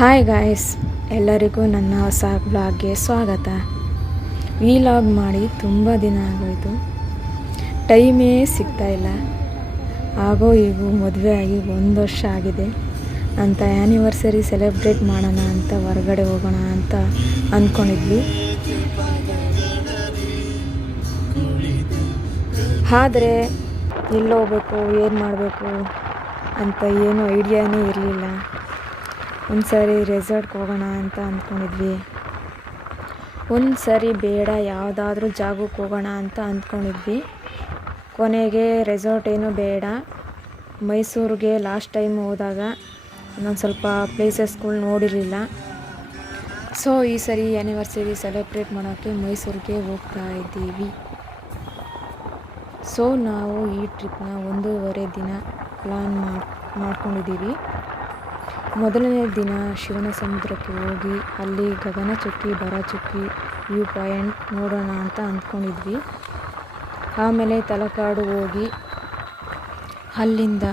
Hi guys, ಎಲ್ಲರಿಗೂ ನನ್ನ ಹೊಸ ಬ್ಲಾಗ್ಗೆ ಸ್ವಾಗತ. ವಿಲಾಗ್ ಮಾಡಿ ತುಂಬ ದಿನ ಆಗೋಯಿತು, ಟೈಮೇ ಸಿಗ್ತಾಯಿಲ್ಲ. ಆಗೋ ಈಗೂ ಮದುವೆ ಆಗಿ 1 ವರ್ಷ ಆಗಿದೆ ಅಂತ ಆ್ಯನಿವರ್ಸರಿ ಸೆಲೆಬ್ರೇಟ್ ಮಾಡೋಣ ಅಂತ ಹೊರಗಡೆ ಹೋಗೋಣ ಅಂತ ಅಂದ್ಕೊಂಡಿದ್ವಿ. ಆದರೆ ಎಲ್ಲಿ ಹೋಗ್ಬೇಕು, ಏನು ಮಾಡಬೇಕು ಅಂತ ಏನೂ ಐಡಿಯಾನೇ ಇರಲಿಲ್ಲ. ಒಂದು ಸರಿ ರೆಸಾರ್ಟ್ಗೆ ಹೋಗೋಣ ಅಂತ ಅಂದ್ಕೊಂಡಿದ್ವಿ. ಒಂದು ಸರಿ ಬೇಡ, ಯಾವುದಾದ್ರೂ ಜಾಗಕ್ಕೆ ಹೋಗೋಣ ಅಂತ ಅಂದ್ಕೊಂಡಿದ್ವಿ. ಕೊನೆಗೆ ರೆಸಾರ್ಟ್ ಏನೂ ಬೇಡ, ಮೈಸೂರಿಗೆ ಲಾಸ್ಟ್ ಟೈಮ್ ಹೋದಾಗ ನಾನು ಸ್ವಲ್ಪ ಪ್ಲೇಸಸ್ಗಳು ನೋಡಿರಲಿಲ್ಲ. ಸೊ ಈ ಸರಿ ಆ್ಯನಿವರ್ಸರಿ ಸೆಲೆಬ್ರೇಟ್ ಮಾಡೋಕ್ಕೆ ಮೈಸೂರಿಗೆ ಹೋಗ್ತಾ ಇದ್ದೀವಿ. ಸೊ ನಾವು ಈ ಟ್ರಿಪ್ನ 1.5 ದಿನ ಪ್ಲಾನ್ ಮಾಡ್ಕೊಂಡಿದ್ದೀವಿ. ಮೊದಲನೇ ದಿನ ಶಿವನ ಸಮುದ್ರಕ್ಕೆ ಹೋಗಿ ಅಲ್ಲಿ ಗಗನಚುಕ್ಕಿ ಭರಚುಕ್ಕಿ ವ್ಯೂ ಪಾಯಿಂಟ್ ನೋಡೋಣ ಅಂತ ಅಂದ್ಕೊಂಡಿದ್ವಿ. ಆಮೇಲೆ ತಲಕಾಡು ಹೋಗಿ ಅಲ್ಲಿಂದ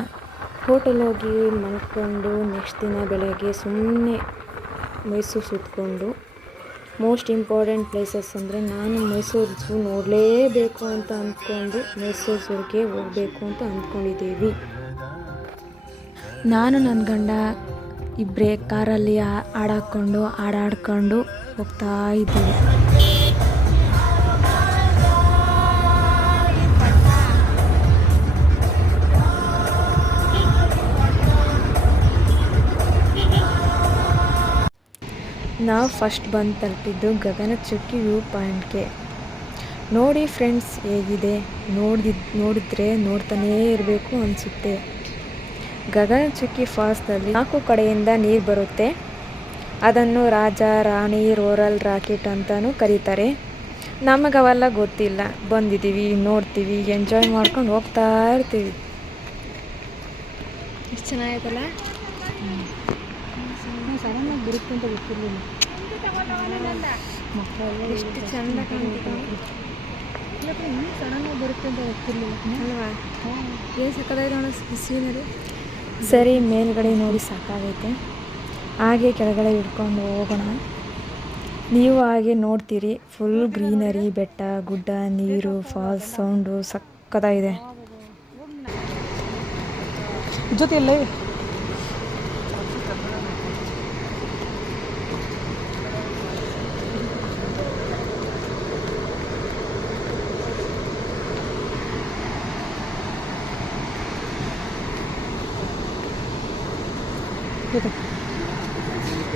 ಹೋಟೆಲ್ ಹೋಗಿ ಮಲ್ಕೊಂಡು ನೆಕ್ಸ್ಟ್ ದಿನ ಬೆಳಗ್ಗೆ ಸುಮ್ಮನೆ ಮೈಸೂರು ಸುತ್ತಕೊಂಡು, ಮೋಸ್ಟ್ ಇಂಪಾರ್ಟೆಂಟ್ ಪ್ಲೇಸಸ್ ಅಂದರೆ ನಾನು ಮೈಸೂರು ಝೂ ನೋಡಲೇಬೇಕು ಅಂತ ಅಂದ್ಕೊಂಡು ಮೈಸೂರು ಝೂಗೆ ಹೋಗಬೇಕು ಅಂತ ಅಂದ್ಕೊಂಡಿದ್ದೀವಿ. ನಾನು ನನ್ನ ಗಂಡ ಇಬ್ಬರೇ ಕಾರಲ್ಲಿ ಹಾಡಾಡ್ಕೊಂಡು ಹೋಗ್ತಾ ಇದ್ದೀವಿ. ನಾವು ಫಸ್ಟ್ ಬಂದು ತಲುಪಿದ್ದು ಗಗನಚುಕ್ಕಿ ವ್ಯೂ ಪಾಯಿಂಟ್ಗೆ. ನೋಡಿ ಫ್ರೆಂಡ್ಸ್, ಹೇಗಿದೆ, ನೋಡಿದ್ರೆ ನೋಡ್ತಾನೇ ಇರಬೇಕು ಅನಿಸುತ್ತೆ. ಗಗನಚುಕ್ಕಿ ಫಾಲ್ಸ್ನಲ್ಲಿ 4 ಕಡೆಯಿಂದ ನೀರು ಬರುತ್ತೆ. ಅದನ್ನು ರಾಜ ರಾಣಿ ರೋರಲ್ ರಾಕೆಟ್ ಅಂತಲೂ ಕರೀತಾರೆ. ನಮಗವೆಲ್ಲ ಗೊತ್ತಿಲ್ಲ, ಬಂದಿದ್ದೀವಿ, ನೋಡ್ತೀವಿ, ಎಂಜಾಯ್ ಮಾಡ್ಕೊಂಡು ಹೋಗ್ತಾ ಇರ್ತೀವಿ. ಎಷ್ಟು ಚೆನ್ನಾಗಿತ್ತಲ್ಲ, ಸಡನ್ನಾಗಿ ಬರುತ್ತೆ ಅಂತ ಗೊತ್ತಿರಲಿಲ್ಲ. ಮಕ್ಕಳೆಲ್ಲ ಎಷ್ಟು ಚೆಂದ ಕಾಣ್ತಿತ್ತು, ಸಡನ್ನಾಗಿ ಬರುತ್ತೆ ಅಂತ ಗೊತ್ತಿರಲಿಲ್ಲ ಅಲ್ವಾ? ಏನು ಸಕ್ಕದಾಗಿದೆ ನೋಡೋ ಸೀನರಿ. ಸರಿ, ಮೇಲ್ಗಡೆ ನೋಡಿ ಸಾಕಾಗೈತೆ, ಹಾಗೆ ಕೆಳಗಡೆ ಹಿಡ್ಕೊಂಡು ಹೋಗೋಣ. ನೀವು ಹಾಗೆ ನೋಡ್ತೀರಿ, ಫುಲ್ ಗ್ರೀನರಿ, ಬೆಟ್ಟ ಗುಡ್ಡ, ನೀರು, ಫಾಲ್ಸ್, ಸೌಂಡು ಸಕ್ಕದಾಗಿದೆ. ಜೊತೆಯಲ್ಲೇ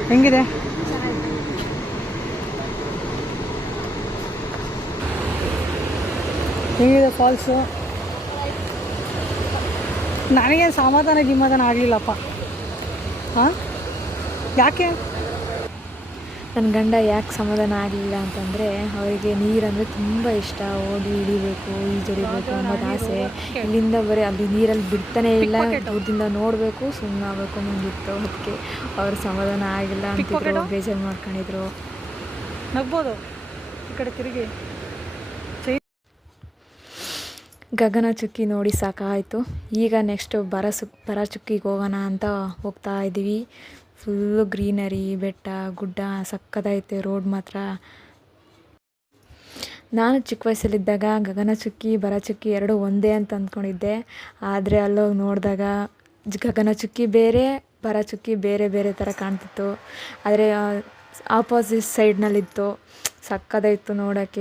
ಹೆಂಗಿದೆ? ಹೆಂಗಿದೆ ಫಾಲ್ಸು? ನನಗೇನು ಸಮಾಧಾನ ಆಗಲಿಲ್ಲಪ್ಪ. ಹಾಂ, ಯಾಕೆ? ನನ್ನ ಗಂಡ ಯಾಕೆ ಸಮಾಧಾನ ಆಗಲಿಲ್ಲ ಅಂತಂದರೆ, ಅವರಿಗೆ ನೀರಂದರೆ ತುಂಬ ಇಷ್ಟ. ಓಡಿ ಹಿಡಿಬೇಕು, ಈಜೊಡಿಬೇಕು ಅನ್ನೋದು ಆಸೆ. ಇಲ್ಲಿಂದ ಬರೀ ಅಲ್ಲಿ ನೀರಲ್ಲಿ ಬಿಡ್ತಾನೇ ಇಲ್ಲ, ದೂರದಿಂದ ನೋಡಬೇಕು, ಸುಮ್ಮನೆ ಆಗಬೇಕು ಅನ್ನೋದಿತ್ತು. ಅದಕ್ಕೆ ಅವ್ರ ಸಮಾಧಾನ ಆಗಿಲ್ಲ ಅಂತಿದ್ರು, ಬೇಜಾರು ಮಾಡ್ಕೊಂಡಿದ್ರು. ನಗ್ಬೋದು ಈ ಕಡೆ ತಿರುಗಿ. ಗಗನಚುಕ್ಕಿ ನೋಡಿ ಸಾಕಾಯಿತು. ಈಗ ನೆಕ್ಸ್ಟು ಭರಚುಕ್ಕಿಗೆ ಹೋಗೋಣ ಅಂತ ಹೋಗ್ತಾ ಇದ್ದೀವಿ. ಫುಲ್ಲು ಗ್ರೀನರಿ, ಬೆಟ್ಟ ಗುಡ್ಡ, ಸಕ್ಕದೈತೆ ರೋಡ್ ಮಾತ್ರ. ನಾನು ಚಿಕ್ಕ ವಯಸ್ಸಲ್ಲಿದ್ದಾಗ ಗಗನಚುಕ್ಕಿ ಭರಚುಕ್ಕಿ 2 ಒಂದೇ ಅಂತ ಅಂದ್ಕೊಂಡಿದ್ದೆ. ಆದರೆ ಅಲ್ಲೋಗಿ ನೋಡಿದಾಗ ಗಗನಚುಕ್ಕಿ ಬೇರೆ, ಭರಚುಕ್ಕಿ ಬೇರೆ ಬೇರೆ ಥರ ಕಾಣ್ತಿತ್ತು. ಆದರೆ ಆಪೋಸಿಟ್ ಸೈಡ್ನಲ್ಲಿತ್ತು, ಸಕ್ಕದಾಯಿತು ನೋಡೋಕ್ಕೆ.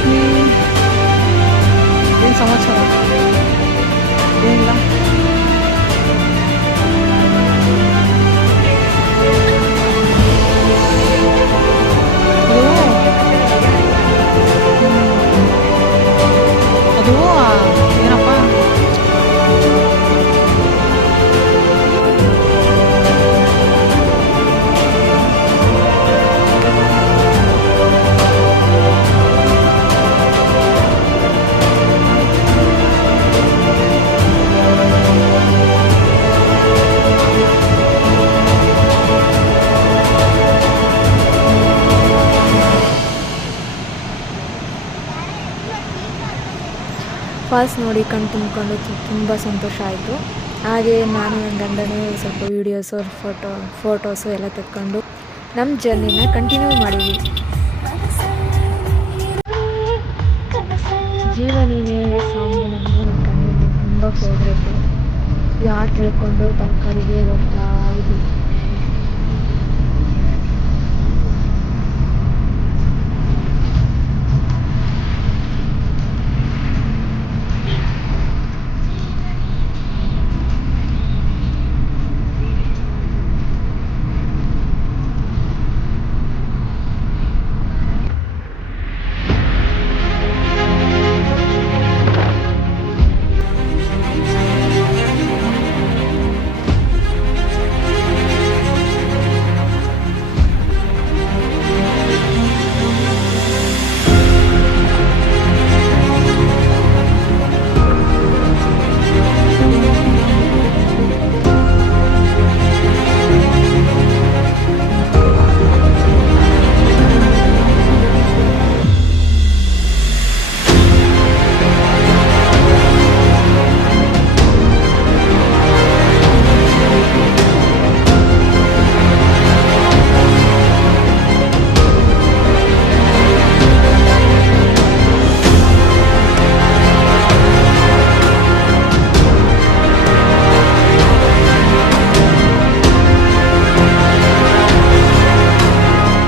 ಲಕ್ಷ್ಮಿ, ಏನು ಸಮಾಚಾರ? ಏನಿಲ್ಲ. ಅದು ಏನಪ್ಪ, ಫಾಲ್ಸ್ ನೋಡಿ ಕಣ್ ತುಂಬಿಕೊಂಡು ತುಂಬ ಸಂತೋಷ ಆಯಿತು. ಹಾಗೆ ನಾನು ನನ್ನ ಗಂಡನೂ ಸ್ವಲ್ಪ ವೀಡಿಯೋಸು ಫೋಟೋಸು ಎಲ್ಲ ತೆಕ್ಕೊಂಡು ನಮ್ಮ ಜರ್ನಿನ ಕಂಟಿನ್ಯೂ ಮಾಡಿದ್ವಿ. ಜೀವ ನೀನೇ ಸಾಂಗು ನನಗೂ ನನ್ನ ಕಣ್ಣಿಗೆ ತುಂಬ ಫೇವ್ರೇಟು. ಯಾರು ತಿಳ್ಕೊಂಡು ತರಕಾರಿಗೆ ಹೋಗ್ತಾ